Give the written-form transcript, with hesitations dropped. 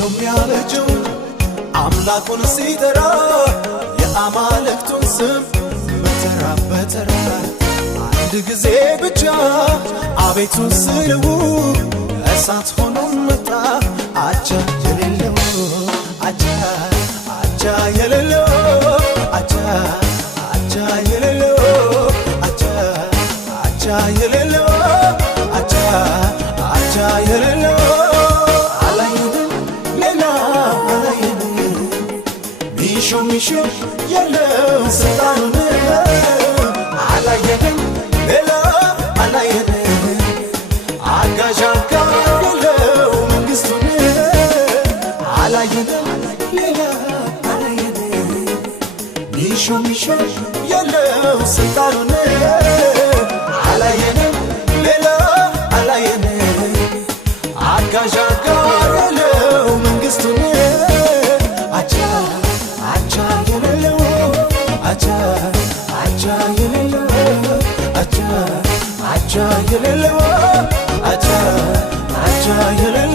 ሁሉም ያበጀው አምላኩን ሲጠራ የአማልክቱን ስም በተራ በተራ አንድ ጊዜ ብቻ አቤቱ ስለው እሳት ሆኖ መጣ አቻ የሌለው አቻ አቻ የሌለው አቻ አቻ የሌለው አቻ አቻ የሌለው አቻ አቻ የሌለው አላየንም ሌላ አላየንም ሚሾ የለው ስልጣኑን አላየንም ሌላ አላየንም አጋዥ የለው መንግስቱን አላየንም ሌላ አላየንም ሚሾ የለው ስልጣኑን አላየንም ሌላ አላየንም አጋዥ የለው መንግስቱን አቻ አቻ የሌለው አቻ አቻ የሌለው አቻ አቻ የሌለው አቻ አቻ የሌለው